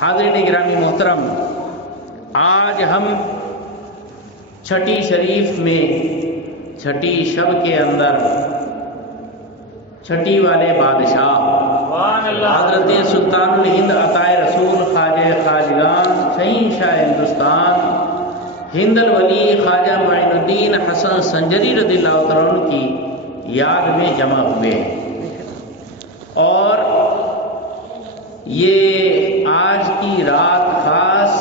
حاضرین گرامی محترم، آج ہم چھٹی شریف میں چھٹی شب کے اندر چھٹی والے بادشاہ حضرت سلطان الہند عطائے رسول خواجہ خواجگان شہنشاہ ہندوستان ہند الولی خواجہ معین الدین حسن سنجری رضی اللہ عنہ کی یاد میں جمع ہوئے اور یہ آج کی رات خاص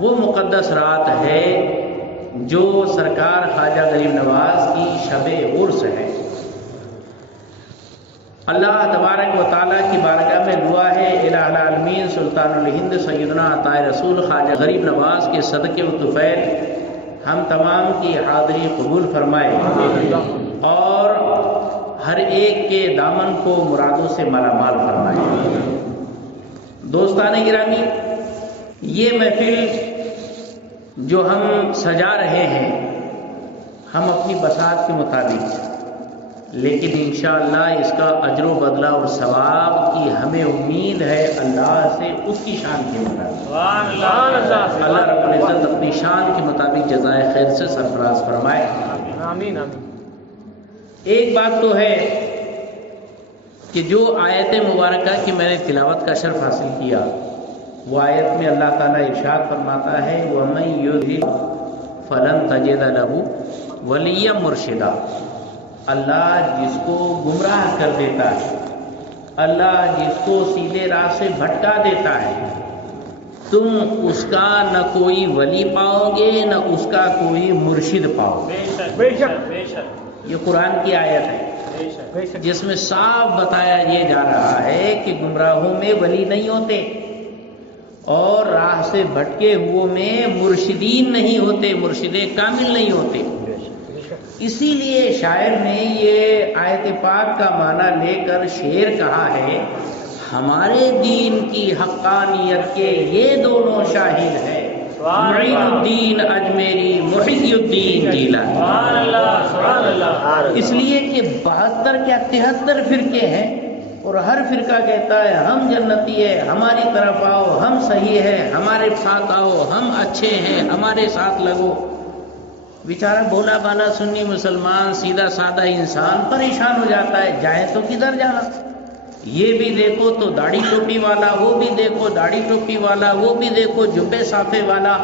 وہ مقدس رات ہے جو سرکار خواجہ غریب نواز کی شب عرس ہے۔ اللہ تبارک و تعالیٰ کی بارگاہ میں دعا ہے الہ العالمین سلطان الہند سیدنا عطائے رسول خواجہ غریب نواز کے صدقے و طفیل ہم تمام کی حاضری قبول فرمائے اور ہر ایک کے دامن کو مرادوں سے مالا مال فرمائے۔ دوستان گرامی، یہ محفل جو ہم سجا رہے ہیں ہم اپنی بساط کے مطابق، لیکن انشاءاللہ اس کا اجر و بدلہ اور ثواب کی ہمیں امید ہے اللہ سے اس کی شان کے مطابق۔ اللہ رب العزت اپنی شان کے مطابق جزائے خیر سے سرفراز فرمائے۔ آمین آمین۔ ایک بات تو ہے کہ جو آیت مبارکہ کی میں نے تلاوت کا شرف حاصل کیا، وہ آیت میں اللہ تعالیٰ ارشاد فرماتا ہے وَمَن يُضْلِلْ فَلَن تَجِدَ لَهُ وَلِيًّا مُرْشِدًا۔ اللہ جس کو گمراہ کر دیتا ہے، اللہ جس کو سیدھے راہ سے بھٹکا دیتا ہے، تم اس کا نہ کوئی ولی پاؤ گے نہ اس کا کوئی مرشد پاؤ گے۔ بے شک یہ قرآن کی آیت ہے جس میں صاف بتایا یہ جا رہا ہے کہ گمراہوں میں ولی نہیں ہوتے اور راہ سے بھٹکے ہوئے میں مرشدین نہیں ہوتے، مرشد کامل نہیں ہوتے۔ اسی لیے شاعر نے یہ آیت پاک کا معنی لے کر شعر کہا ہے ہمارے دین کی حقانیت کے یہ دونوں شاہد ہیں، معین الدین اجمیری محی الدین جیلانی۔ اس لیے کہ 72 کیا 73 فرقے ہیں اور ہر فرقہ کہتا ہے ہم جنتی ہے، ہماری طرف آؤ، ہم صحیح ہے، ہمارے ساتھ آؤ، ہم اچھے ہیں، ہمارے ساتھ لگو۔ بیچارہ بولا بالا سنی مسلمان سیدھا سادہ انسان پریشان ہو جاتا ہے، جائے تو کدھر جانا؟ یہ بھی دیکھو تو داڑھی ٹوپی والا، وہ بھی دیکھو داڑھی ٹوپی والا، وہ بھی دیکھو جبے صافے والا،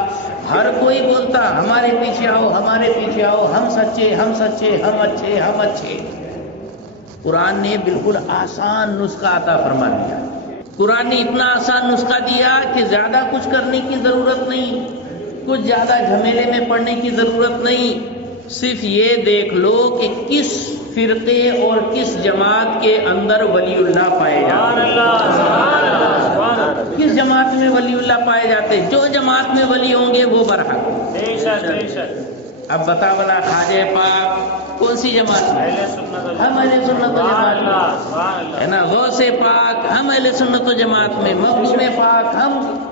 ہر کوئی بولتا ہمارے پیچھے آؤ، ہمارے پیچھے آؤ، ہم سچے، ہم سچے، ہم اچھے، ہم اچھے۔ قرآن نے بالکل آسان نسخہ عطا فرما دیا۔ قرآن نے اتنا آسان نسخہ دیا کہ زیادہ کچھ کرنے کی ضرورت نہیں، کچھ زیادہ جھمیلے میں پڑنے کی ضرورت نہیں، صرف یہ دیکھ لو کہ کس فرقے اور کس جماعت کے اندر ولی اللہ پائے جاتے ہیں، کس جماعت میں ولی اللہ پائے جاتے ہیں۔ جو جماعت میں ولی ہوں گے وہ برحق۔ اب بتا بنا خواجہ پاک کون سی جماعت میں؟ ہم اہل سنت و جماعت میں ہے نا۔ غوث پاک ہم اہل سنت و جماعت میں، مخدوم پاک ہم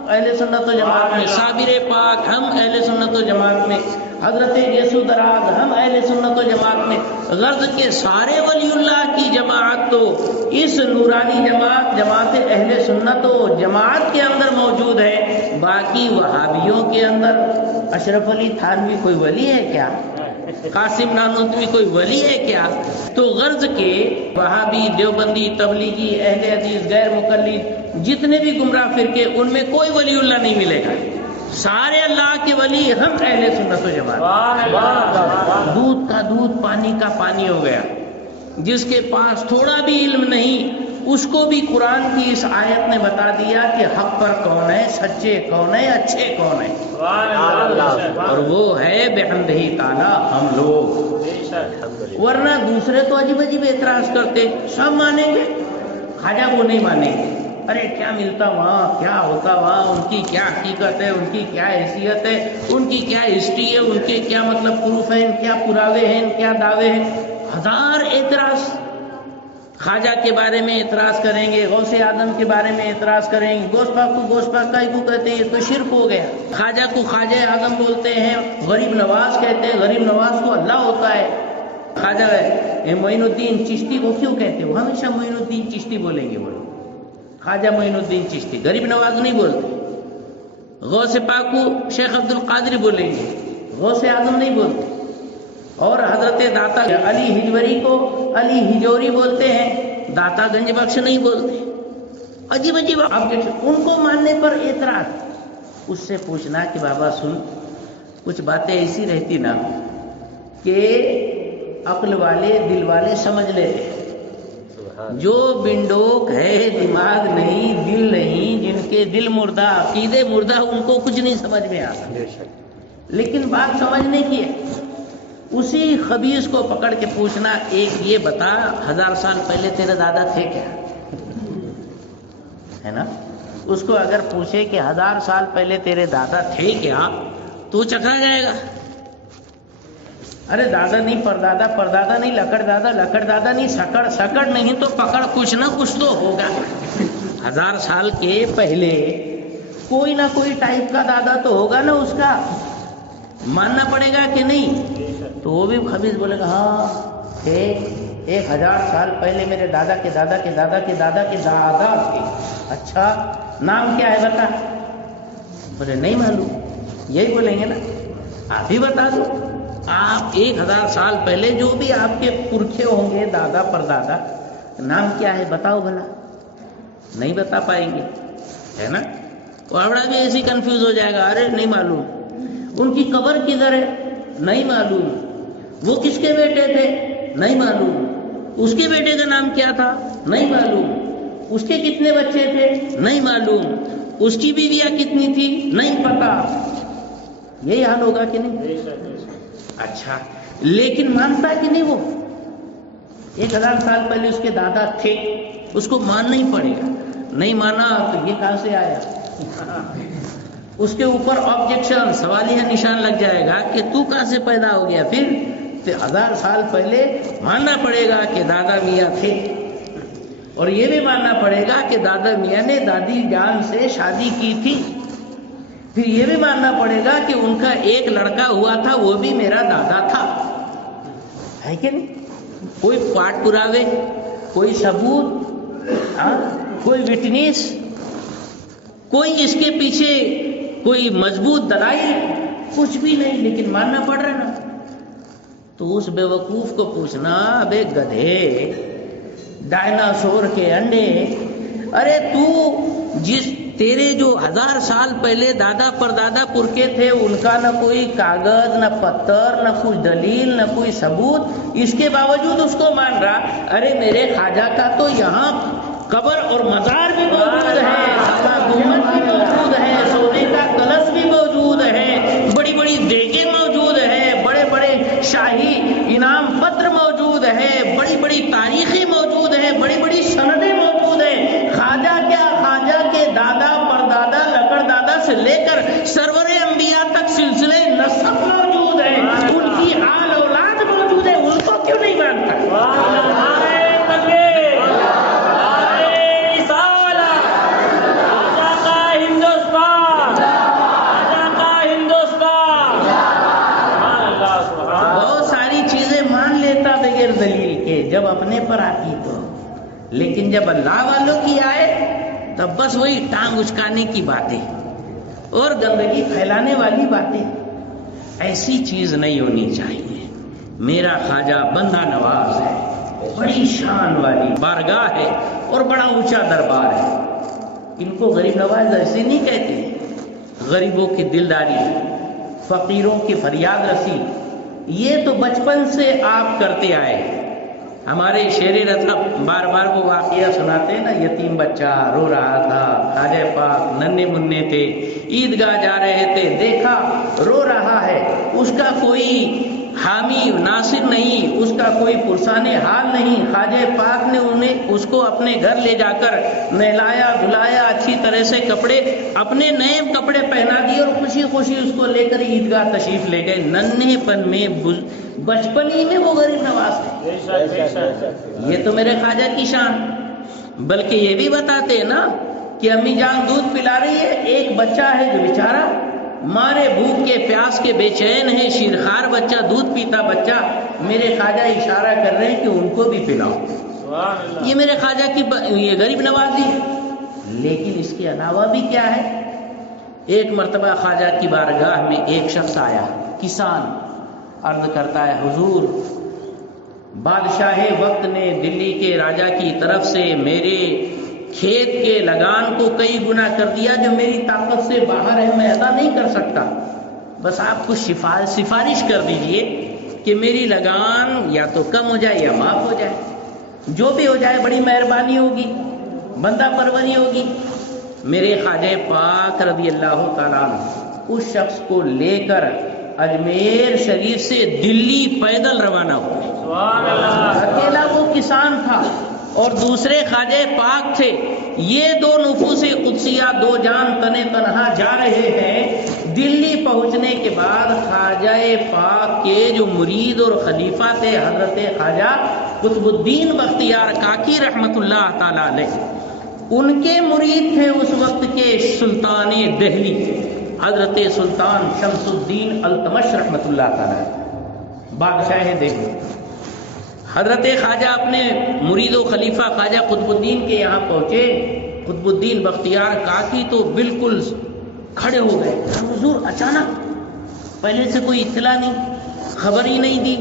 اہل سنت و جماعت میں، صابر پاک ہم اہل سنت و جماعت میں، حضرت یسوع دراز ہم اہل سنت و جماعت میں۔ غرض کے سارے ولی اللہ کی جماعت تو اس نورانی جماعت جماعت اہل سنت و جماعت کے اندر موجود ہے۔ باقی وہابیوں کے اندر اشرف علی تھانوی کوئی ولی ہے کیا؟ قاسم نانوتوی کوئی ولی ہے کیا؟ تو غرض کے وہابی، دیوبندی، تبلیغی، اہل حدیث، غیر مقلد جتنے بھی گمراہ فرقے ان میں کوئی ولی اللہ نہیں ملے گا۔ سارے اللہ کے ولی ہم اہل سنت و جماعت۔ دودھ کا دودھ پانی کا پانی ہو گیا۔ جس کے پاس تھوڑا بھی علم نہیں اس کو بھی قرآن کی اس آیت نے بتا دیا کہ حق پر کون ہے، سچے کون ہے، اچھے کون ہے، اور وہ ہے بحمدہ تعالی ہم لوگ۔ ورنہ دوسرے تو عجیب عجیب اعتراض کرتے، سب مانیں گے، خواجہ وہ نہیں مانیں گے۔ ارے کیا ملتا وہاں، کیا ہوتا وہاں، ان کی کیا حقیقت ہے، ان کی کیا حیثیت ہے، ان کی کیا ہسٹری ہے، ان کے کیا مطلب پروف ہیں، کیا پراوے ہیں، کیا دعوے ہیں۔ ہزار اعتراض۔ خواجہ کے بارے میں اعتراض کریں گے، غوث اعظم کے بارے میں اعتراض کریں گے، گوشت پاک کو گوشت پاک کائی کو کہتے ہیں، یہ تو شرک ہو گیا۔ خواجہ کو خواجہ اعظم بولتے ہیں، غریب نواز کہتے ہیں، غریب نواز کو اللہ ہوتا ہے۔ خواجہ معین الدین چشتی کو کیوں کہتے ہیں؟ وہ ہمیشہ معین الدین چشتی بولیں گے۔ وہ خواجہ معین الدین چشتی، غریب نواز نہیں بولتے. غوث پاک کو شیخ عبد القادری بولیں گے، غوث اعظم نہیں بولتے. اور حضرت داتا علی ہجوری کو علی ہجوری بولتے ہیں، داتا گنج بخش نہیں بولتے. عجیب عجیب ان کو ماننے پر اعتراض. اس سے پوچھنا کہ بابا سن، کچھ باتیں ایسی رہتی نا کہ عقل والے دل والے سمجھ لیتے. جو بنڈوک ہے، دماغ نہیں دل نہیں، جن کے دل مردہ عقیدے مردہ، ان کو کچھ نہیں سمجھ میں آتا. لیکن بات سمجھنے کی ہے. اسی خبیث کو پکڑ کے پوچھنا، ایک یہ بتا 1000 سال پہلے تیرے دادا تھے کیا؟ ہے نا؟ اس کو اگر پوچھے کہ 1000 سال پہلے تیرے دادا تھے کیا، تو چکرا جائے گا. ارے دادا نہیں، پردادا، پردادا نہیں، لکڑ دادا، لکڑ دادا نہیں، سکڑ، سکڑ نہیں تو پکڑ، کچھ نہ کچھ تو ہوگا. 1000 سال کے پہلے کوئی نہ کوئی ٹائپ کا دادا تو ہوگا نا، اس کا ماننا پڑے گا کہ نہیں؟ تو وہ بھی خبیث بولے گا ہاں 1000 سال پہلے میرے دادا کے دادا کے دادا کے دادا کے دادا تھے. اچھا نام کیا ہے بتا؟ بولے نہیں معلوم. یہی بولیں گے نا، آپ ہی بتا دو. آپ 1000 سال پہلے جو بھی آپ کے پرکھے ہوں گے، دادا پردادا، نام کیا ہے بتاؤ بھلا. نہیں بتا پائیں گے، ہے نا؟ وابڑا بھی ایسی کنفیوز ہو جائے گا، ارے نہیں معلوم. ان کی قبر کدھر ہے؟ نہیں معلوم. وہ کس کے بیٹے تھے؟ نہیں معلوم. اس کے بیٹے کا نام کیا تھا؟ نہیں معلوم. اس کے کتنے بچے تھے؟ نہیں معلوم. اس کی بیویاں کتنی تھی؟ نہیں پتا. یہی حال ہوگا کہ نہیں؟ اچھا لیکن مانتا کہ نہیں وہ 1000 سال پہلے اس کے دادا تھے؟ اس کو ماننا ہی پڑے گا. نہیں مانا تو یہ کہاں سے آیا؟ اس کے اوپر آبجیکشن، سوالیہ نشان لگ جائے گا کہ تو کہاں سے پیدا ہو گیا. پھر 1000 سال پہلے ماننا پڑے گا کہ دادا میاں تھے، اور یہ بھی ماننا پڑے گا کہ دادا میاں نے دادی جان سے شادی کی تھی. پھر یہ بھی ماننا پڑے گا کہ ان کا ایک لڑکا ہوا تھا، وہ بھی میرا دادا تھا. ہے کہ نہیں؟ کوئی پاٹ پراوے، کوئی ثبوت، کوئی وٹنس، کوئی اس کے پیچھے کوئی مضبوط دلائل، کچھ بھی نہیں، لیکن ماننا پڑ رہا نا. تو اس بیوقوف کو پوچھنا، ابے گدھے، ڈائناسور کے انڈے، ارے تو جس تیرے جو 1000 سال پہلے دادا پردادا پرکے تھے، ان کا نہ کوئی کاغذ، نہ پتھر، نہ کوئی دلیل، نہ کوئی ثبوت، اس کے باوجود اس کو مان رہا. ارے میرے خواجہ کا تو یہاں قبر اور مزار بھی موجود ہے، گنبد بھی موجود ہے، سونے کا کلش بھی موجود ہے، بڑی بڑی دیگیں موجود ہے، بڑے بڑے شاہی انعام پتر موجود ہے، بڑی بڑی تاریخیں موجود ہیں، بڑی بڑی سندیں موجود ہیں. خواجہ کیا، خواجہ کے دادا پردادا لکڑ دادا سے لے کر سرور انبیاء تک سلسلے نسب موجود ہے، ان کی آل اولاد موجود ہے. ان کو کیوں نہیں مانتا؟ دلیل کے جب اپنے پر آتی تو، لیکن جب اللہ والوں کی آئے تب بس وہی ٹانگ اچکانے کی باتیں اور گندگی پھیلانے والی باتیں. ایسی چیز نہیں ہونی چاہیے. میرا خواجہ بندہ نواز ہے، بڑی شان والی بارگاہ ہے اور بڑا اونچا دربار ہے. ان کو غریب نواز ایسے نہیں کہتے. غریبوں کی دلداری، فقیروں کی فریاد رسی، یہ تو بچپن سے آپ کرتے آئے. ہمارے شیر رضا بار بار وہ واقعہ سناتے ہیں نا، یتیم بچہ رو رہا تھا، خواجہ پاک ننھے منھے تھے، عیدگاہ جا رہے تھے، دیکھا رو رہا ہے، اس کا کوئی حامی ناصر نہیں، اس کا کوئی پرسان حال نہیں. خواجہ پاک نے اس کو اپنے گھر لے جا کر نہلایا دھلایا، اچھی طرح سے کپڑے، اپنے نئے کپڑے پہنا دیے اور خوشی خوشی اس کو لے کر عیدگاہ تشریف لے گئے. ننھے پن میں، بچپن ہی میں وہ غریب نواز تھے. یہ تو میرے خواجہ کی شان. بلکہ یہ بھی بتاتے ہیں نا کہ امی جان دودھ پلا رہی ہے، ایک بچہ ہے جو بیچارہ مارے بھوک کے پیاس کے بے چین ہے، شیرخوار بچہ، دودھ پیتا بچہ. میرے خواجہ اشارہ کر رہے ہیں کہ ان کو بھی پلاؤ. یہ میرے خواجہ کی یہ غریب نوازی. لیکن اس کے علاوہ بھی کیا ہے؟ ایک مرتبہ خواجہ کی بارگاہ میں ایک شخص آیا، کسان، عرض کرتا ہے حضور بادشاہ وقت نے دلی کے راجا کی طرف سے میرے کھیت کے لگان کو کئی گنا کر دیا، جو میری طاقت سے باہر ہے، میں ادا نہیں کر سکتا، بس آپ کچھ سفارش کر دیجئے کہ میری لگان یا تو کم ہو جائے یا معاف ہو جائے، جو بھی ہو جائے بڑی مہربانی ہوگی، بندہ پروری ہوگی۔ میرے خواجہ پاک رضی اللہ تعالیٰ عنہ اس شخص کو لے کر اجمیر شریف سے دلی پیدل روانہ ہو۔ سبحان اللہ۔ اکیلا وہ کسان تھا اور دوسرے خواجہ پاک تھے، یہ دو نفوس قدسیہ، دو جان تنے تنہا جا رہے ہیں۔ دلی پہنچنے کے بعد خواجہ پاک کے جو مرید اور خلیفہ تھے حضرت خواجہ قطب الدین بختیار کاکی رحمت اللہ تعالی علیہ، ان کے مرید تھے اس وقت کے سلطان دہلی حضرت سلطان شمس الدین التمش رحمت اللہ تعالی، بادشاہ دہلی۔ حضرت خواجہ اپنے مرید و خلیفہ خواجہ قطب الدین کے یہاں پہنچے، قطب الدین بختیار کاکی تو بالکل کھڑے ہو گئے، حضور اچانک، پہلے سے کوئی اطلاع نہیں، خبر ہی نہیں دی،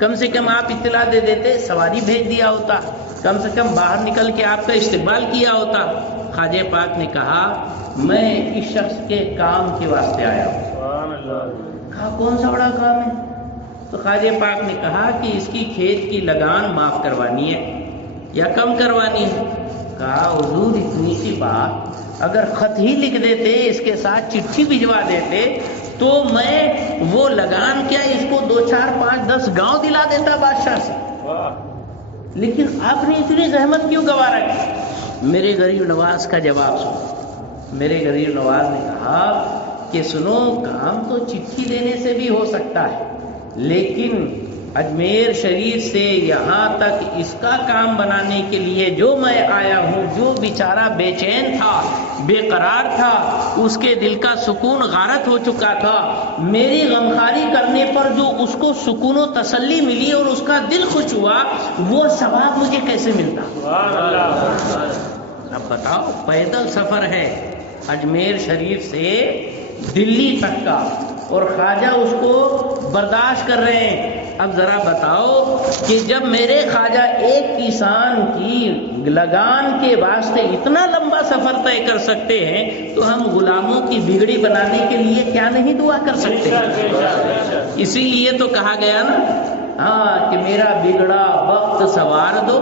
کم سے کم آپ اطلاع دے دیتے، سواری بھیج دیا ہوتا، کم سے کم باہر نکل کے آپ کا استقبال کیا ہوتا۔ خواجہ پاک نے کہا میں اس شخص کے کام کے واسطے آیا ہوں۔ سبحان اللہ۔ کہا کون سا بڑا کام ہے؟ تو خواجہ پاک نے کہا کہ اس کی کھیت کی لگان معاف کروانی ہے یا کم کروانی ہے۔ کہا حضور اتنی سی بات، اگر خط ہی لکھ دیتے، اس کے ساتھ چٹھی بھجوا دیتے تو میں وہ لگان کیا اس کو 2 4 5 10 گاؤں دلا دیتا بادشاہ سے، لیکن آپ نے اتنی زحمت کیوں گوارا کی؟ میرے غریب نواز کا جواب سنو۔ میرے غریب نواز نے کہا کہ سنو، کام تو چٹھی دینے سے بھی ہو سکتا ہے، لیکن اجمیر شریف سے یہاں تک اس کا کام بنانے کے لیے جو میں آیا ہوں، جو بیچارہ بے چین تھا، بے قرار تھا، اس کے دل کا سکون غارت ہو چکا تھا، میری غمخاری کرنے پر جو اس کو سکون و تسلی ملی اور اس کا دل خوش ہوا، وہ ثواب مجھے کیسے ملتا؟ سبحان اللہ۔ اب بتاؤ، پیدل سفر ہے اجمیر شریف سے دلی تک کا، اور خواجہ اس کو برداشت کر رہے ہیں۔ اب ذرا بتاؤ کہ جب میرے خواجہ ایک کسان کی لگان کے واسطے اتنا لمبا سفر طے کر سکتے ہیں، تو ہم غلاموں کی بگڑی بنانے کے لیے کیا نہیں دعا کر سکتے؟ اسی لیے تو کہا گیا نا، ہاں کہ میرا بگڑا وقت سوار دو،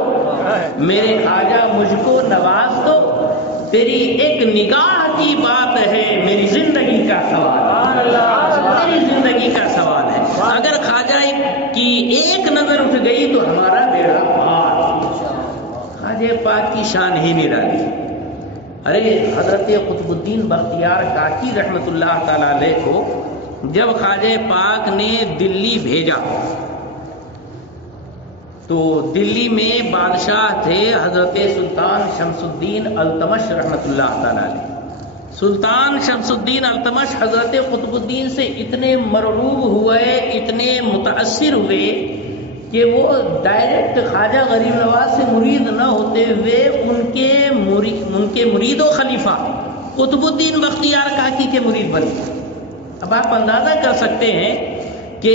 میرے خواجہ مجھ کو نواز دو، تیری ایک نگاہ کی بات ہے میری زندگی کا سوال، میری زندگی کا سوال ہے۔ اگر خواجہ کی ایک نظر اٹھ گئی تو ہمارا بیڑا پار۔ خواجہ پاک کی شان ہی نرالی۔ ارے حضرت قطب الدین بختیار کاکی رحمت اللہ تعالی علیہ کو جب خواجہ پاک نے دلی بھیجا تو دلی میں بادشاہ تھے حضرت سلطان شمس الدین التمش رحمت اللہ تعالی علیہ۔ سلطان شمس الدین التمش حضرت قطب الدین سے اتنے مرعوب ہوئے، اتنے متاثر ہوئے کہ وہ ڈائریکٹ خواجہ غریب نواز سے مرید نہ ہوتے ہوئے ان کے مرید و خلیفہ قطب الدین بختیار کاکی کے مرید بنے۔ اب آپ اندازہ کر سکتے ہیں کہ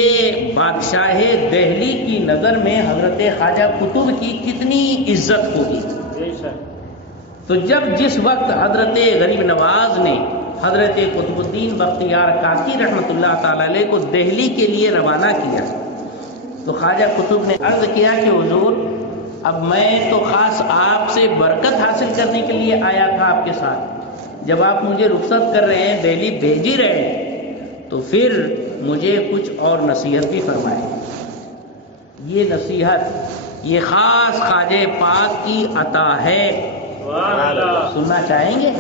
بادشاہ دہلی کی نظر میں حضرت خواجہ قطب کی کتنی عزت ہوگی۔ تو جب جس وقت حضرت غریب نواز نے حضرت قطب الدین بختیار کاکی رحمت اللہ تعالی علیہ کو دہلی کے لیے روانہ کیا تو خواجہ قطب نے عرض کیا کہ حضور، اب میں تو خاص آپ سے برکت حاصل کرنے کے لیے آیا تھا آپ کے ساتھ، جب آپ مجھے رخصت کر رہے ہیں، دہلی بھیج ہی رہے ہیں، تو پھر مجھے کچھ اور نصیحت بھی فرمائے۔ یہ نصیحت یہ خاص خواجہ پاک کی عطا ہے، سننا چاہیں گے؟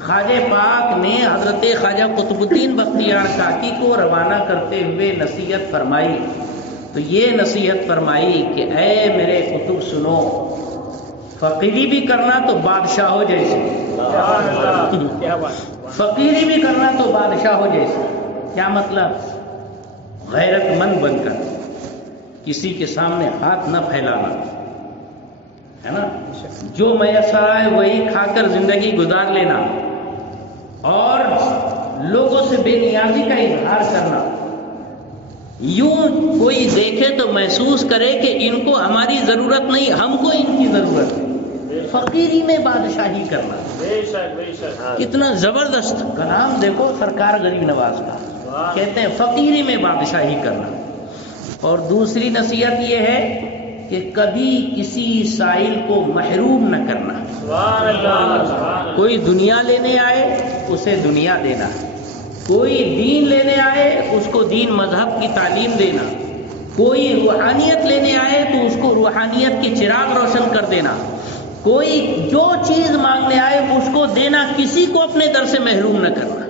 خواجہ پاک نے حضرت خواجہ قطب الدین بختیار کاکی کو روانہ کرتے ہوئے نصیحت فرمائی، تو یہ نصیحت فرمائی کہ اے میرے قطب سنو، فقیری بھی کرنا تو بادشاہوں جیسے، فقیری بھی کرنا تو بادشاہوں جیسے۔ کیا مطلب؟ غیرت مند بن کر کسی کے سامنے ہاتھ نہ پھیلانا، ہے نا، جو میسر آئے وہی کھا کر زندگی گزار لینا اور لوگوں سے بے نیازی کا اظہار کرنا، یوں کوئی دیکھے تو محسوس کرے کہ ان کو ہماری ضرورت نہیں، ہم کو ان کی ضرورت ہے۔ فقیری میں بادشاہی کرنا، بے شک بے شک، کتنا زبردست کلام دیکھو سرکار غریب نواز کا، کہتے ہیں فقیری میں بادشاہی کرنا۔ اور دوسری نصیحت یہ ہے کہ کبھی کسی سائل کو محروم نہ کرنا۔ سبحان اللہ، سبحان اللہ۔ کوئی دنیا لینے آئے اسے دنیا دینا، کوئی دین لینے آئے اس کو دین مذہب کی تعلیم دینا، کوئی روحانیت لینے آئے تو اس کو روحانیت کے چراغ روشن کر دینا، کوئی جو چیز مانگنے آئے اس کو دینا، کسی کو اپنے در سے محروم نہ کرنا۔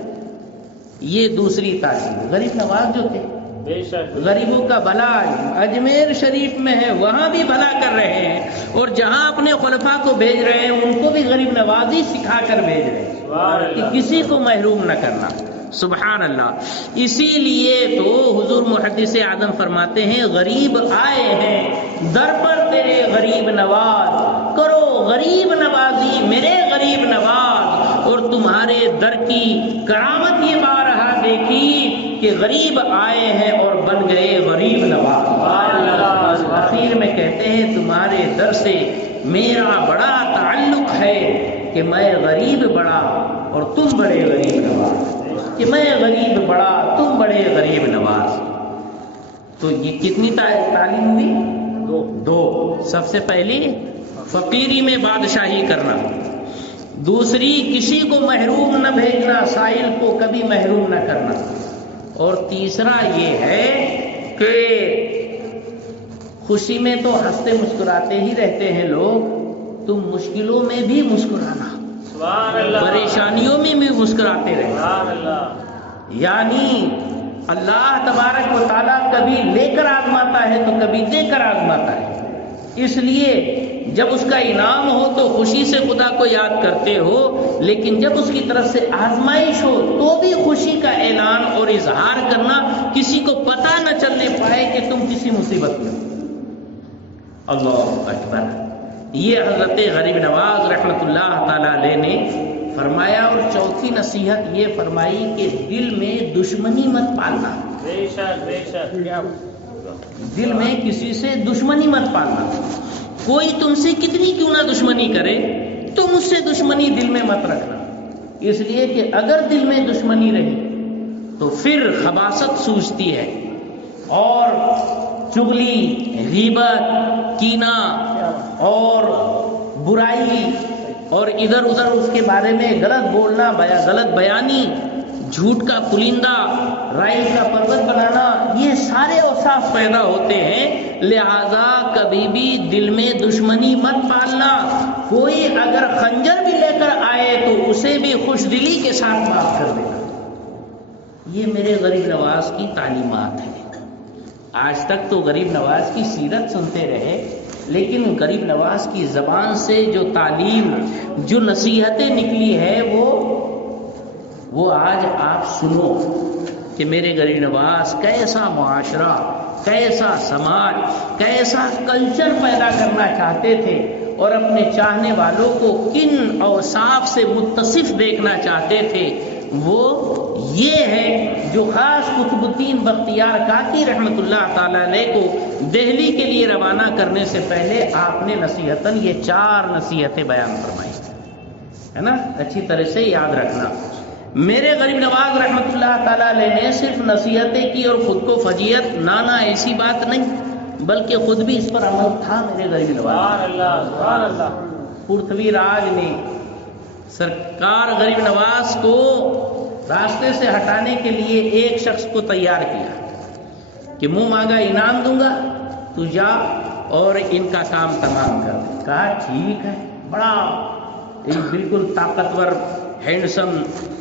یہ دوسری تعلیم۔ غریب نواز جو تھے بے شک، غریبوں کا بھلا اجمیر شریف میں ہے، وہاں بھی بھلا کر رہے ہیں، اور جہاں اپنے خلفاء کو بھیج رہے ہیں ان کو بھی غریب نوازی سکھا کر بھیج رہے ہیں سبحان کہ اللہ۔ کسی کو محروم نہ کرنا۔ سبحان اللہ۔ اسی لیے تو حضور محدث اعظم فرماتے ہیں غریب آئے ہیں در پر تیرے غریب نواز، کرو غریب نوازی میرے غریب نواز۔ اور تمہارے در کی کرامت یہ بارہا دیکھی کہ غریب آئے ہیں اور بن گئے غریب نواز۔ آخر میں کہتے ہیں تمہارے در سے میرا بڑا تعلق ہے کہ میں غریب بڑا اور تم بڑے غریب نواز، کہ میں غریب بڑا تم بڑے غریب نواز۔ تو یہ کتنی تعلیم ہوئی؟ دو۔ سب سے پہلی فقیری میں بادشاہی کرنا، دوسری کسی کو محروم نہ بھیجنا، سائل کو کبھی محروم نہ کرنا، اور تیسرا یہ ہے کہ خوشی میں تو ہنستے مسکراتے ہی رہتے ہیں لوگ، تم مشکلوں میں بھی مسکرانا، سبحان اللہ، پریشانیوں میں بھی مسکراتے رہنا۔ سبحان اللہ۔ یعنی اللہ تبارک و تعالیٰ کبھی لے کر آزماتا ہے تو کبھی دے کر آزماتا ہے، اس لیے جب اس کا انعام ہو تو خوشی سے خدا کو یاد کرتے ہو، لیکن جب اس کی طرف سے آزمائش ہو تو بھی خوشی کا اعلان اور اظہار کرنا، کسی کو پتہ نہ چلنے پائے کہ تم کسی مصیبت میں۔ اللہ اکبر۔ یہ حضرت غریب نواز رحمۃ اللہ تعالی علیہ نے فرمایا۔ اور چوتھی نصیحت یہ فرمائی کہ دل میں دشمنی مت پالنا، بے شک بے شک، دل میں کسی سے دشمنی مت پالنا۔ کوئی تم سے کتنی کیوں نہ دشمنی کرے، تم اس سے دشمنی دل میں مت رکھنا، اس لیے کہ اگر دل میں دشمنی رہی تو پھر خباثت سوچتی ہے، اور چغلی، غیبت، کینہ اور برائی اور ادھر ادھر اس کے بارے میں غلط بولنا، غلط بیانی، جھوٹ کا پلندہ، رائی کا پربت بنانا، یہ سارے اوصاف پیدا ہوتے ہیں۔ لہذا کبھی بھی دل میں دشمنی مت پالنا۔ کوئی اگر خنجر بھی لے کر آئے تو اسے بھی خوش دلی کے ساتھ معاف کر دینا۔ یہ میرے غریب نواز کی تعلیمات ہیں۔ آج تک تو غریب نواز کی سیرت سنتے رہے، لیکن غریب نواز کی زبان سے جو تعلیم، جو نصیحتیں نکلی ہے وہ آج آپ سنو کہ میرے غریب نواز کیسا معاشرہ، کیسا سماج، کیسا کلچر پیدا کرنا چاہتے تھے، اور اپنے چاہنے والوں کو کن اوصاف سے متصف دیکھنا چاہتے تھے۔ وہ یہ ہے جو خاص قطب الدین بختیار کاکی رحمۃ اللہ تعالیٰ علیہ کو دہلی کے لیے روانہ کرنے سے پہلے آپ نے نصیحتاً یہ 4 نصیحتیں بیان فرمائی، ہے نا، اچھی طرح سے یاد رکھنا۔ میرے غریب نواز رحمۃ اللہ تعالیٰ علیہ نے صرف نصیحتیں کی اور خود کو فضیلت نانا ایسی بات نہیں، بلکہ خود بھی اس پر عمل تھا۔ میرے غریب نواز سبحان اللہ، سبحان اللہ۔ پرتھوی راج نے سرکار غریب نواز کو راستے سے ہٹانے کے لیے ایک شخص کو تیار کیا کہ منہ مانگا انعام دوں گا، تو جا اور ان کا کام تمام کر۔ کہا ٹھیک ہے۔ بڑا ایک بالکل طاقتور، ہینڈسم،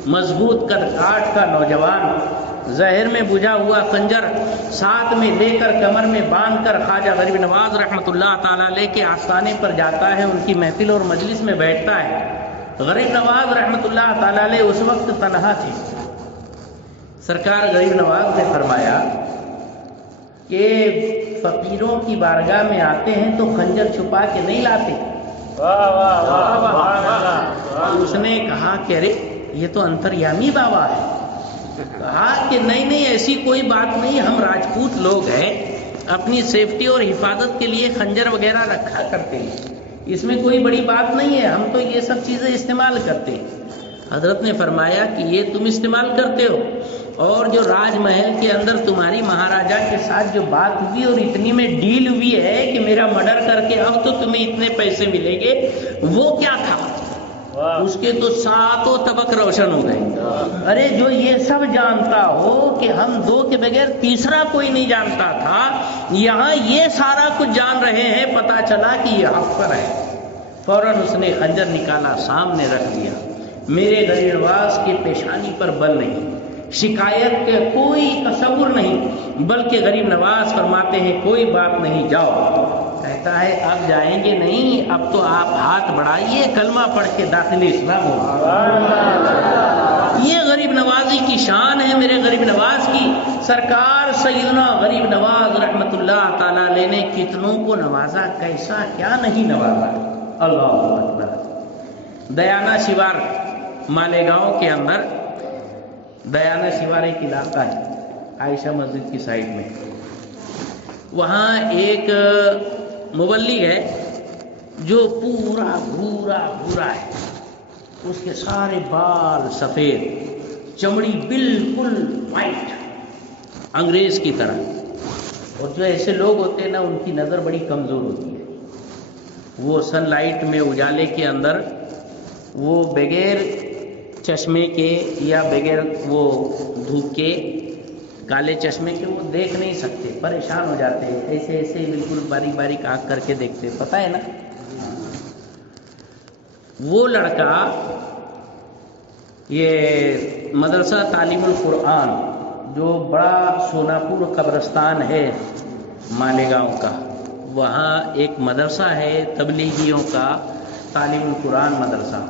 مضبوط قد کاٹ کا نوجوان، ظاہر میں بجھا ہوا خنجر ساتھ میں لے کر کمر میں باندھ کر خواجہ غریب نواز رحمۃ اللہ تعالیٰ علیہ کے آستانے پر جاتا ہے، ان کی محفل اور مجلس میں بیٹھتا ہے۔ غریب نواز رحمۃ اللہ تعالیٰ علیہ اس وقت تنہا تھے۔ سرکار غریب نواز نے فرمایا کہ فقیروں کی بارگاہ میں آتے ہیں تو خنجر چھپا کے نہیں لاتے، واہ واہ واہ سبحان اللہ اس نے کہا کہ ارے یہ تو انتریامی بابا ہے. کہا کہ نہیں ایسی کوئی بات نہیں، ہم راجپوت لوگ ہیں، اپنی سیفٹی اور حفاظت کے لیے خنجر وغیرہ رکھا کرتے ہیں، اس میں کوئی بڑی بات نہیں ہے، ہم تو یہ سب چیزیں استعمال کرتے ہیں. حضرت نے فرمایا کہ یہ تم استعمال کرتے ہو، اور جو راج محل کے اندر تمہاری مہاراجا کے ساتھ جو بات ہوئی اور اتنی میں ڈیل ہوئی ہے کہ میرا مرڈر کر کے اب تو تمہیں اتنے پیسے ملیں گے، وہ کیا تھا؟ اس کے تو ساتوں طبق روشن ہو گئے. ارے جو یہ سب جانتا ہو کہ ہم دو کے بغیر تیسرا کوئی نہیں جانتا تھا، یہاں یہ سارا کچھ جان رہے ہیں، پتا چلا کہ یہ افسر ہے. فوراً اس نے خنجر نکالا، سامنے رکھ دیا. میرے غریب نواز کی پیشانی پر بل نہیں، شکایت کے کوئی تصور نہیں، بلکہ غریب نواز فرماتے ہیں کوئی بات نہیں، جاؤ. کہتا ہے اب جائیں گے نہیں، اب تو آپ ہاتھ بڑھائیے، کلمہ پڑھ کے داخل اسلام ہو. یہ غریب نوازی کی شان ہے میرے غریب نواز کی. سرکار سیدنا غریب نواز رحمت اللہ تعالی علیہ نے کتنوں کو نوازا، کیسا کیا نہیں نوازا. اللہ اکبر. دیانہ شیوار مالیگاؤں کے اندر، دیانہ شیوار ایک علاقہ ہے عائشہ مسجد کی سائڈ میں، وہاں ایک مبلغ ہے جو پورا بھورا ہے، اس کے سارے بال سفید، چمڑی بالکل وائٹ انگریز کی طرح. اور جو ایسے لوگ ہوتے ہیں نا ان کی نظر بڑی کمزور ہوتی ہے. وہ سن لائٹ میں اجالے کے اندر وہ بغیر چشمے کے یا بغیر وہ دھوپ کے، کالے چشمے کے، وہ دیکھ نہیں سکتے، پریشان ہو جاتے ہیں. ایسے بالکل باریک باریک آنکھ کر کے دیکھتے، پتہ ہے نا. وہ لڑکا یہ مدرسہ تعلیم القرآن جو بڑا سوناپور قبرستان ہے مالیگاؤں کا، وہاں ایک مدرسہ ہے تبلیغیوں کا، تعلیم القرآن مدرسہ،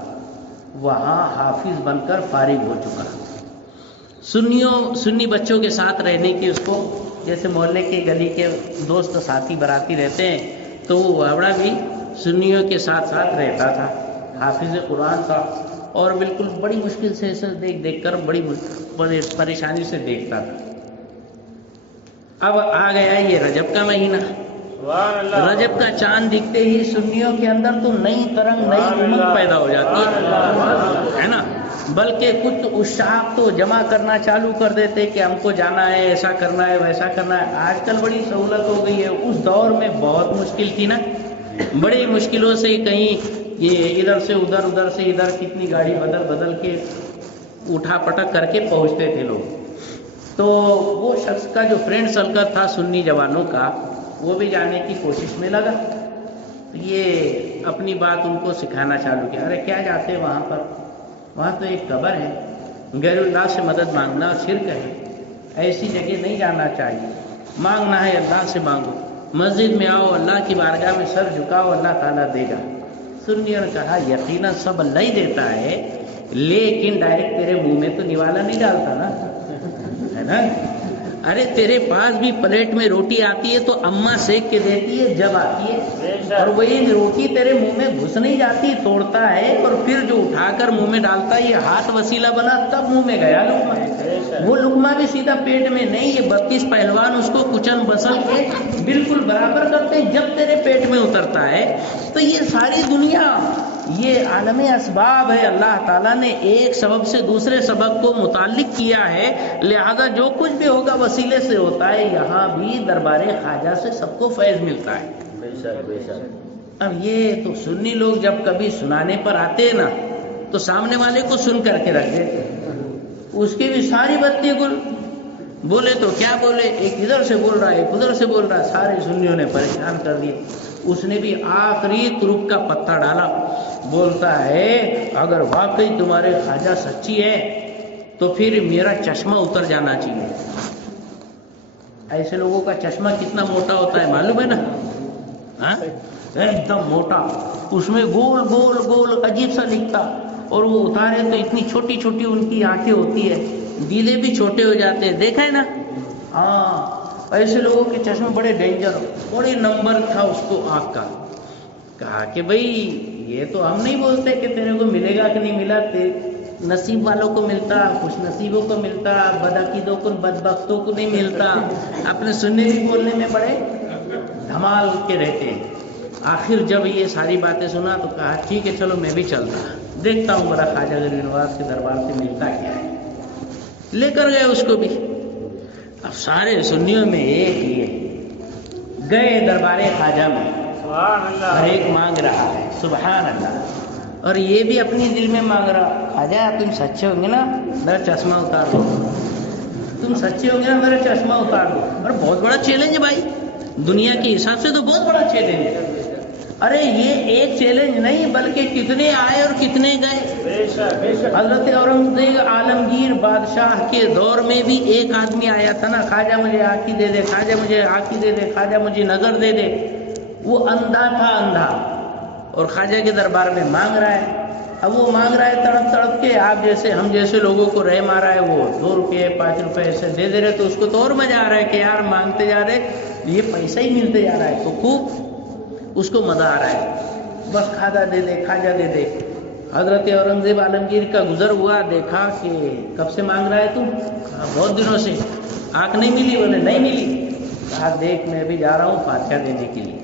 وہاں حافظ بن کر فارغ ہو چکا. سنی بچوں کے ساتھ رہنے کی اس کو، جیسے محلے کے گلی کے دوست ساتھی براتی رہتے ہیں، تو وہ بڑا بھی سنیوں کے ساتھ رہتا تھا، حافظ قرآن تھا، اور بالکل بڑی مشکل سے اسے دیکھ کر بڑی پریشانی سے دیکھتا تھا. اب آ گیا یہ رجب کا مہینہ، رجب کا چاند دکھتے ہی سنیوں کے اندر تو نئی ترنگ، نئی امنگ پیدا ہو جاتی ہے نا. بلکہ کچھ اشاق تو جمع کرنا چالو کر دیتے کہ ہم کو جانا ہے، ایسا کرنا ہے، ویسا کرنا ہے. آج کل بڑی سہولت ہو گئی ہے، اس دور میں بہت مشکل تھی نا، بڑی مشکلوں سے کہیں یہ ادھر سے ادھر، ادھر سے ادھر، کتنی گاڑی بدل کے اٹھا پٹک کر کے پہنچتے تھے لوگ. تو وہ شخص کا جو فرینڈ سرکل تھا سنی جوانوں کا، وہ بھی جانے کی کوشش میں لگا. یہ اپنی بات ان کو سکھانا چالو کیا. ارے کیا جاتے وہاں پر، وہاں تو ایک قبر ہے، غیر اللہ سے مدد مانگنا شرک ہے، ایسی جگہ نہیں جانا چاہیے. مانگنا ہے اللہ سے مانگو، مسجد میں آؤ، اللہ کی بارگاہ میں سر جھکاؤ، اللہ تعالیٰ دے گا. سنیوں نے کہا یقیناً سب اللہ ہی دیتا ہے، لیکن ڈائریکٹ تیرے منہ میں تو نوالا نہیں ڈالتا نا، ہے نا. ارے تیرے پاس بھی پلیٹ میں روٹی آتی ہے تو اماں سیک کے دیتی ہے جب آتی ہے، اور وہی روٹی تیرے منہ میں گھس نہیں جاتی، توڑتا ہے اور پھر جو اٹھا کر منہ میں ڈالتا ہے، یہ ہاتھ وسیلہ بنا تب منہ میں گیا لقمہ. وہ لقمہ بھی سیدھا پیٹ میں نہیں، یہ 32 پہلوان اس کو کچن بسل کے بالکل برابر کرتے ہیں جب تیرے پیٹ میں اترتا ہے. تو یہ ساری دنیا یہ عالم اسباب ہے، اللہ تعالیٰ نے ایک سبب سے دوسرے سبب کو متعلق کیا ہے، لہذا جو کچھ بھی ہوگا وسیلے سے ہوتا ہے. یہاں بھی دربار خواجہ سے سب کو فیض ملتا ہے. اب یہ تو سنی لوگ جب کبھی سنانے پر آتے ہیں نا تو سامنے والے کو سن کر کے رکھ دیتے، اس کی بھی ساری باتیں گل بولے تو کیا بولے، ایک ادھر سے بول رہا ہے، ایک ادھر سے بول رہا ہے، سارے سنیوں نے پریشان کر دیے. اس نے بھی آخری ترک کا پتہ ڈالا، بولتا ہے اگر واقعی تمہارے خواجہ سچی ہے تو پھر میرا چشمہ اتر جانا چاہیے. ایسے لوگوں کا چشمہ کتنا موٹا ہوتا ہے معلوم ہے نا، ہاں ایک دم موٹا، اس میں گول گول گول عجیب سا دکھتا، اور وہ اتارے تو اتنی چھوٹی چھوٹی ان کی آنکھیں ہوتی ہے، دیدے بھی چھوٹے ہو جاتے ہیں، دیکھا ہے نا. ہاں ایسے لوگوں کے چشمے بڑے ڈینجر، بڑے نمبر تھا اس کو آنکھ کا. کہا کہ بھئی یہ تو ہم نہیں بولتے کہ تیرے کو ملے گا کہ نہیں ملا، نصیب والوں کو ملتا، خوش نصیبوں کو ملتا، بدعقیدوں کو بدبختوں کو نہیں ملتا. اپنے سننے بھی بولنے میں بڑے دھمال کے رہتے ہیں. آخر جب یہ ساری باتیں سنا تو کہا ٹھیک ہے چلو میں بھی چلتا، دیکھتا ہوں بڑا خواجہ غریب نواز کے دربار سے ملتا کیا ہے. لے کر گئے اس کو بھی. اب سارے سنیوں میں ایک یہ گئے دربار خواجہ میں، ہر ایک مانگ رہا ہے سبحان اللہ. اور یہ بھی اپنی دل میں مانگ رہا خواجہ تم سچے ہوں گے نا میرا چشمہ اتار دو، تم سچے ہوں گے نا میرا چشمہ اتار دو. اور بہت بڑا چیلنج ہے بھائی، دنیا کے حساب سے تو بہت بڑا چیلنج ہے. ارے یہ ایک چیلنج نہیں بلکہ کتنے آئے اور کتنے گئے. حضرت اورنگزیب عالمگیر بادشاہ کے دور میں بھی ایک آدمی آیا تھا نا، خواجہ مجھے آنکھی دے دے، خواجہ مجھے آنکھی دے دے، خواجہ مجھے نظر دے دے. وہ اندھا تھا اندھا، اور خواجہ کے دربار میں مانگ رہا ہے. اب وہ مانگ رہا ہے تڑپ تڑپ کے، آپ جیسے ہم جیسے لوگوں کو رہ مارا ہے، وہ 2 روپے 5 روپے ایسے دے دے رہے تو اس کو تو اور مزہ آ رہا ہے کہ یار مانگتے جا رہے یہ پیسہ ہی ملتے جا رہا ہے تو خوب اس کو مزہ آ رہا ہے. بس خواجہ دے دے خواجہ دے دے. حضرت اورنگزیب عالمگیر کا گزر ہوا، دیکھا کہ کب سے مانگ رہا ہے تم؟ کہا بہت دنوں سے. آنکھ نہیں ملی؟ بولے نہیں ملی. کہا دیکھ میں بھی جا رہا ہوں فاتحہ دینے کے لیے.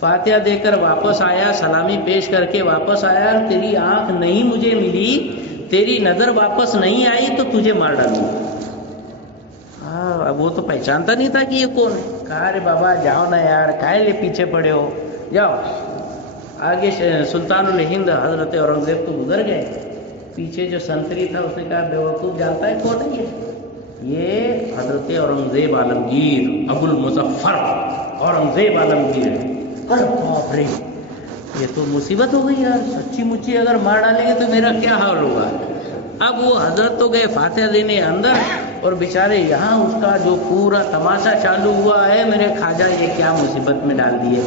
فاتحہ دے کر واپس آیا، سلامی پیش کر کے واپس آیا، تیری آنکھ نہیں مجھے ملی، تیری نظر واپس نہیں آئی تو تجھے مار ڈالوں. اب وہ تو پہچانتا نہیں تھا کہ یہ کون ہے. کہا ارے بابا جاؤ نا یار، کائے لے پیچھے پڑے ہو، جاؤ. آگے سلطان الہند حضرت اورنگزیب تو گزر گئے. پیچھے جو سنتری تھا اس نے کہا بیوقوف جانتا ہے کون ہے یہ حضرت اورنگزیب عالمگیر ابو المظفر اورنگزیب عالمگیر ہے. ارے باپ رے یہ تو مصیبت ہو گئی یار، سچی مچی اگر مار ڈالیں گے تو میرا کیا حال ہوگا. اب وہ حضرت تو گئے فاتحہ دینے اندر، اور بیچارے یہاں اس کا جو پورا تماشا چالو ہوا ہے، میرے خواجہ یہ کیا مصیبت میں ڈال دیے.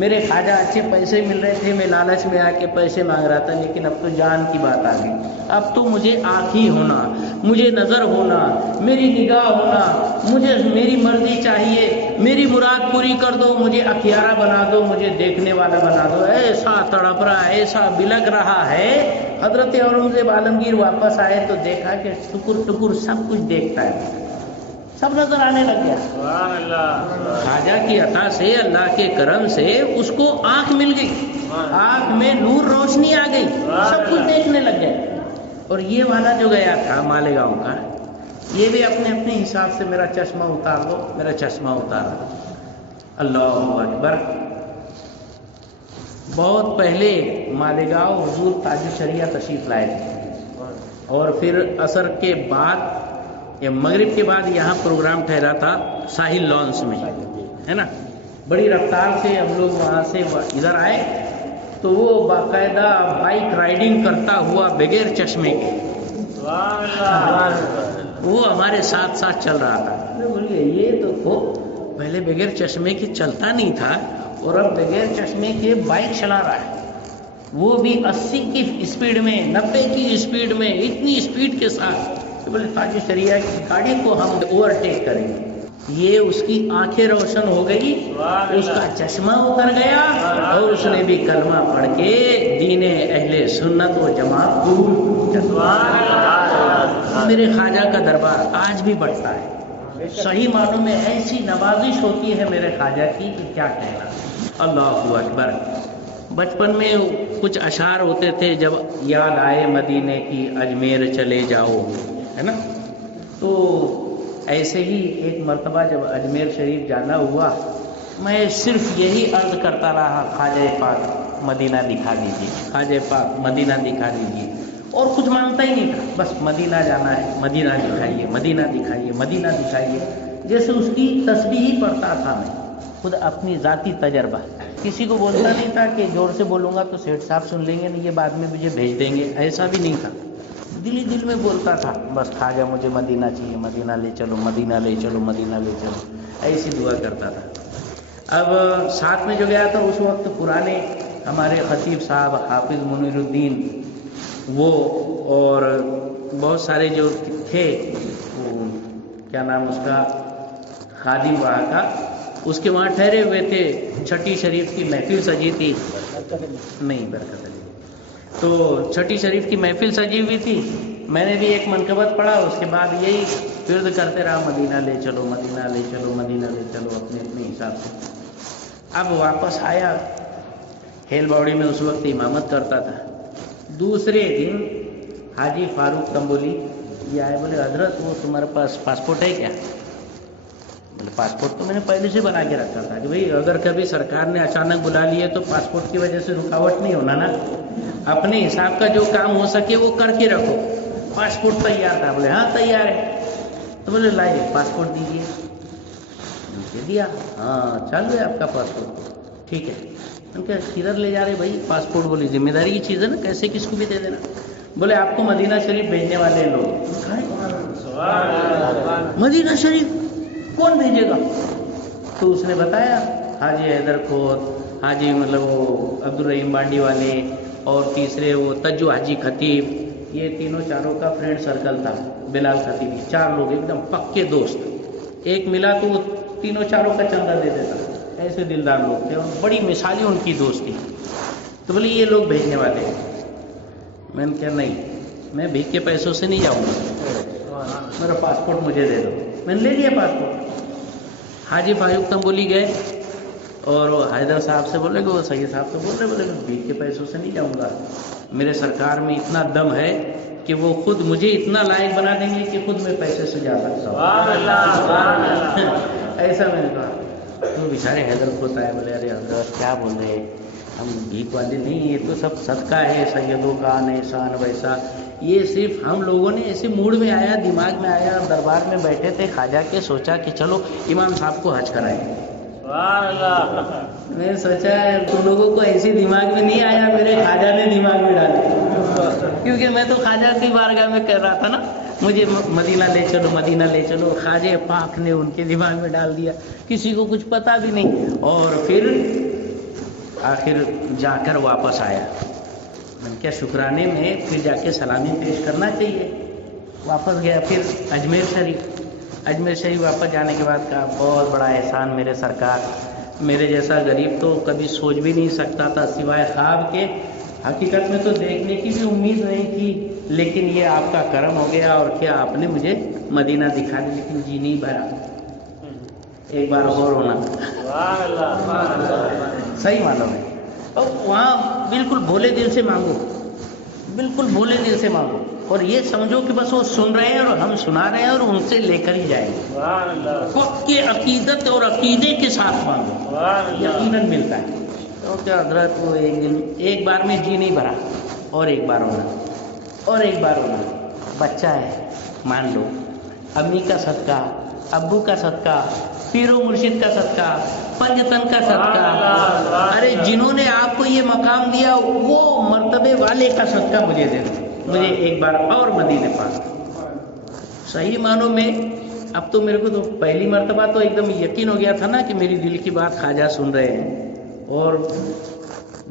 میرے خواجہ اچھے پیسے مل رہے تھے، میں لالچ میں آ کے پیسے مانگ رہا تھا، لیکن اب تو جان کی بات آ گئی. اب تو مجھے آنکھی ہونا، مجھے نظر ہونا، میری نگاہ ہونا، مجھے میری مرضی چاہیے، میری مراد پوری کر دو، مجھے اکھیارا بنا دو، مجھے دیکھنے والا بنا دو. ایسا تڑپ رہا ہے، ایسا بلک رہا ہے. حضرت اورنگزیب عالمگیر واپس آئے تو دیکھا کہ ٹکر ٹکر سب کچھ دیکھتا ہے، سب نظر آنے لگ گیا. خواجہ کی عطا سے، اللہ کے کرم سے اس کو آنکھ مل گئی، آنکھ میں نور روشنی آ گئی، سب کچھ دیکھنے لگ گئے. اور یہ والا جو گیا تھا مالیگاؤں کا، یہ بھی اپنے اپنے حساب سے میرا چشمہ اتار دو، میرا چشمہ اتارا. اللہ اکبر. بہت پہلے مالیگاؤں حضور تاج الشریعہ تشریف لائے تھے، اور پھر عصر کے بعد یا مغرب کے بعد یہاں پروگرام ٹھہرا تھا ساحل لانس میں، ہے نا. بڑی رفتار سے ہم لوگ وہاں سے ادھر آئے تو وہ باقاعدہ بائک رائڈنگ کرتا ہوا بغیر چشمے کے وہ ہمارے ساتھ ساتھ چل رہا تھا. بولیے یہ تو پہلے بغیر چشمے کے چلتا نہیں تھا، اور اب بغیر چشمے کے بائک چلا رہا ہے، وہ بھی 80 کی اسپیڈ میں، 90 کی اسپیڈ میں، اتنی اسپیڈ کے ساتھ. بولے تاج الشریعہ کی گاڑی کو ہم اوورٹیک کریں گے. یہ اس کی آنکھیں روشن ہو گئی، اس کا چشمہ اتر گیا، اور اس نے بھی کلمہ پڑھ کے دین اہل سنت و جماعت قبول. میرے خواجہ کا دربار آج بھی بڑھتا ہے. صحیح معنوں میں ایسی نوازش ہوتی ہے میرے خواجہ کی کہ کیا کہنا. اللہ اکبر. بچپن میں کچھ اشعار ہوتے تھے، جب یاد آئے مدینے کی اجمیر چلے جاؤ، ہے نا. تو ایسے ہی ایک مرتبہ جب اجمیر شریف جانا ہوا، میں صرف یہی عرض کرتا رہا خواجہ پاک مدینہ دکھا دیجیے، خواجہ پاک مدینہ دکھا دیجیے، اور کچھ مانگتا ہی نہیں تھا. بس مدینہ جانا ہے، مدینہ دکھائیے، مدینہ دکھائیے، مدینہ دکھائیے. جیسے اس کی تسبیح ہی پڑھتا تھا میں، خود اپنی ذاتی تجربہ. کسی کو بولتا نہیں تھا کہ زور سے بولوں گا تو سیٹھ صاحب سن لیں گے، نہیں یہ بعد میں مجھے بھیج دیں گے، ایسا بھی نہیں تھا. دل ہی دل میں بولتا تھا بس خواجہ مجھے مدینہ چاہیے، مدینہ لے چلو، مدینہ لے چلو، مدینہ لے چلو، ایسی دعا کرتا تھا. اب ساتھ میں جو گیا تھا اس وقت پرانے ہمارے خطیب صاحب حافظ منیر الدین، وہ اور بہت سارے جو تھے، وہ کیا نام اس کا، خادم وہاں کا، اس کے وہاں ٹھہرے ہوئے تھے. چھٹی شریف کی محفل سجی تھی، نہیں برکت علی تو چھٹی شریف کی محفل سجی ہوئی تھی، میں نے بھی ایک منقبت پڑھا، اس کے بعد یہی ورد کرتے رہا، مدینہ لے چلو، مدینہ لے چلو، مدینہ لے چلو، اپنے اپنے حساب سے۔ اب واپس آیا، ہیل باوڑی میں اس وقت امامت کرتا تھا۔ دوسرے دن حاجی فاروق تنبولی یہ آئے، بولے حضرت وہ تمہارے پاس پاسپورٹ ہے کیا؟ بولے پاسپورٹ تو میں نے پہلے سے بنا کے رکھا تھا کہ بھئی اگر کبھی سرکار نے اچانک بلا لیے تو پاسپورٹ کی وجہ سے رکاوٹ نہیں ہونا نا، اپنے حساب کا جو کام ہو سکے وہ کر کے رکھو۔ پاسپورٹ تیار تھا، بولے ہاں تیار ہے، تو بولے لائے پاسپورٹ دیجیے، دیا، ہاں چالو ہے آپ کا پاسپورٹ، ٹھیک ہے۔ ان کے کدھر لے جا رہے بھائی پاسپورٹ؟ بولی ذمہ داری کی چیز ہے نا، کیسے کس کو بھی دے دینا۔ بولے آپ کو مدینہ شریف بھیجنے والے ہیں لوگ۔ مدینہ شریف کون بھیجے گا؟ تو اس نے بتایا حاجی حیدر کھوت، حاجی مطلب وہ عبدالرحیم بانڈی والے، اور تیسرے وہ تجو حاجی خطیب، یہ تینوں چاروں کا فرینڈ سرکل تھا، بلال خطیبی، 4 لوگ ایک دم پکے دوست، ایک ملا تو وہ تینوں چاروں کا چندہ دے دیتا، ایسے دلدار لوگ تھے، اور بڑی مثالی ان کی دوستی۔ تو بولے یہ لوگ بھیجنے والے ہیں۔ میں نے کہا نہیں، میں بھیک کے پیسوں سے نہیں جاؤں گا، میرا پاسپورٹ مجھے دے دو۔ میں نے لے لیا پاسپورٹ۔ حاجی فاروق تنبولی گئے اور وہ حیدر صاحب سے بولے کہ وہ سید صاحب تو بول رہے، بولے میں بھیک کے پیسوں سے نہیں جاؤں گا، میرے سرکار میں اتنا دم ہے کہ وہ خود مجھے اتنا لائق بنا دیں گے کہ خود میں پیسے سے جا سکتا ہوں۔ ایسا میں نے کہا۔ تو بیچارے حیدر کھوت آئے، بولے ارے حضرت کیا بول رہے ہیں، ہم بھیک والے نہیں، یہ تو سب صدقہ ہے، سیدوں کا آن احسان ویسا، یہ صرف ہم لوگوں نے ایسے موڈ میں آیا، دماغ میں آیا، دربار میں بیٹھے تھے خواجہ کے، سوچا کہ چلو امام صاحب کو حج کرائیں۔ میں نے سوچا ہے تم لوگوں کو ایسی دماغ میں نہیں آیا، میرے خواجہ نے دماغ میں ڈالے، کیونکہ میں تو خواجہ کی بارگاہ میں کہہ رہا تھا نا مجھے مدینہ لے چلو، مدینہ لے چلو، خواجہ پاک نے ان کے دماغ میں ڈال دیا، کسی کو کچھ پتا بھی نہیں۔ اور پھر آخر جا کر واپس آیا، میں نے کیا شکرانے میں پھر جا کے سلامی پیش کرنا چاہیے۔ واپس گیا پھر اجمیر شریف واپس جانے کے بعد کہا بہت بڑا احسان میرے سرکار، میرے جیسا غریب تو کبھی سوچ بھی نہیں سکتا تھا سوائے خواب کے، حقیقت میں تو دیکھنے کی بھی امید نہیں تھی، لیکن یہ آپ کا کرم ہو گیا، اور کیا آپ نے مجھے مدینہ دکھا دیا، لیکن جی نہیں بھرا، ایک بار اور ہونا۔ صحیح معلوم ہے، اور وہاں بالکل بھولے دل سے مانگو، بالکل بھولے دل سے مانگو، اور یہ سمجھو کہ بس وہ سن رہے ہیں اور ہم سنا رہے ہیں اور ان سے لے کر ہی جائیں گے۔ وقت کی عقیدت اور عقیدے کے ساتھ مانگو، یقیناً ملتا ہے۔ تو کیا حضرت وہ ایک بار میں جی نہیں بھرا، اور ایک بار ہونا، اور ایک بار ہونا، بچہ ہے مان لو، امی کا صدقہ، ابو کا صدقہ، پیر و مرشد کا صدقہ، پنجتن کا صدقہ، ارے جنہوں نے آپ کو یہ مقام دیا وہ مرتبے والے کا صدقہ مجھے دے دو، مجھے ایک بار اور مدینے پاک۔ صحیح معنوں میں اب تو میرے کو تو پہلی مرتبہ تو ایک دم یقین ہو گیا تھا نا کہ میری دل کی بات خواجہ سن رہے ہیں، اور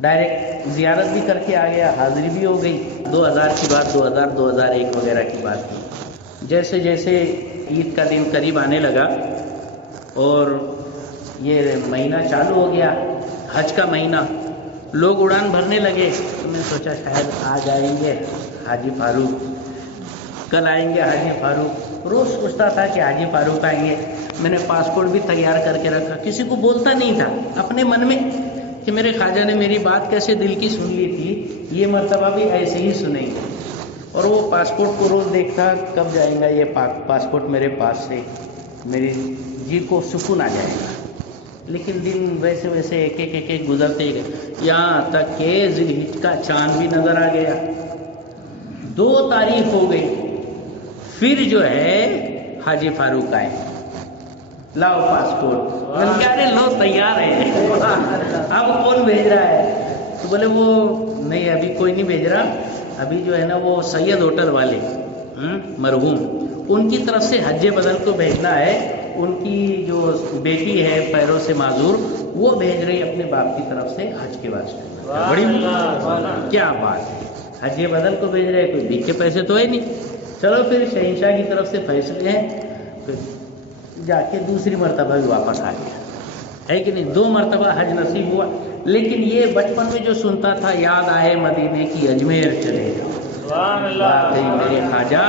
ڈائریکٹ زیارت بھی کر کے آ گیا، حاضری بھی ہو گئی۔ 2000 کی بات، 2001 وغیرہ کی بات کی۔ جیسے جیسے عید کا دن قریب آنے لگا اور یہ مہینہ چالو ہو گیا، حج کا مہینہ، لوگ اڑان بھرنے لگے، تو میں نے سوچا شاید آج آئیں گے حاجی فاروق، کل آئیں گے حاجی فاروق، روز سوچتا تھا کہ حاجی فاروق آئیں گے۔ میں نے پاسپورٹ بھی تیار کر کے رکھا، کسی کو بولتا نہیں تھا، اپنے من میں کہ میرے خواجہ نے میری بات کیسے دل کی سن لی تھی، یہ مرتبہ بھی ایسے ہی سنیں گے۔ اور وہ پاسپورٹ کو روز دیکھتا، کب جائیں گا یہ پاسپورٹ میرے پاس سے، میری جی کو سکون آ جائے گا۔ لیکن دن ویسے ویسے ایک ایک گزرتے گئے، یہاں تک کہ ذی الحجہ کا چاند بھی نظر آ گیا، 2 تاریخ ہو گئی۔ پھر جو ہے حاجی فاروق آئے، لاؤ پاسپورٹ، میں نے کہا ارے لو تیار ہے، اب کون بھیج رہا ہے؟ تو بولے وہ نہیں ابھی کوئی نہیں بھیج رہا، ابھی جو ہے نا وہ سید ہوٹل والے مرحوم ان کی طرف سے حج بدل کو بھیجنا ہے، ان کی جو بیٹی ہے پیروں سے معذور وہ بھیج رہی اپنے باپ کی طرف سے حج کے واسطے۔ بڑی کیا بات ہے، حج بدل کو بھیج رہے، کوئی بھیک کے پیسے تو ہے نہیں۔ چلو پھر شہنشاہ کی طرف سے فیصلے ہیں، پھر جا کے دوسری مرتبہ بھی واپس آ گیا۔ ہے کہ نہیں؟ 2 مرتبہ حج نصیب ہوا، لیکن یہ بچپن میں جو سنتا تھا یاد آئے مدینے کی اجمیر چلے جاؤ۔ سبحان اللہ واقعی میرے خواجہ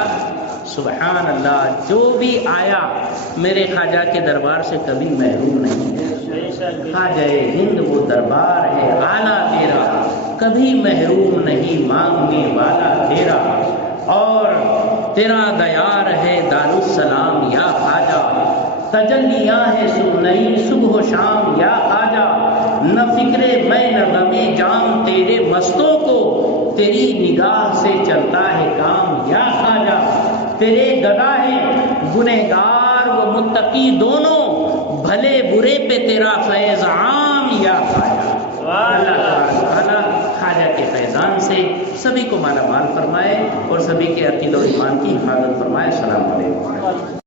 سبحان اللہ جو بھی آیا میرے خواجہ کے دربار سے کبھی محروم نہیں ہے۔ بے شک خواجہ ہند وہ دربار ہے اعلیٰ تیرا، کبھی محروم نہیں مانگنے والا تیرا، اور تیرا دیار ہے دارالسلام یا خواجہ، تجلیاں ہے نئی صبح و شام یا خواجہ، نہ فکرے میں نہ غمِ جام تیرے مستوں کو، تیری نگاہ سے چلتا ہے کام یا خواجہ، تیرے گدا ہے گنہگار و متقی دونوں، بھلے برے پہ تیرا فیض عام یا خواجہ۔ اللہ تعالیٰ خواجہ کے فیضان سے سبھی کو مالا مال فرمائے اور سبھی کے عقیدہ و ایمان کی حفاظت فرمائے۔ السلام علیکم۔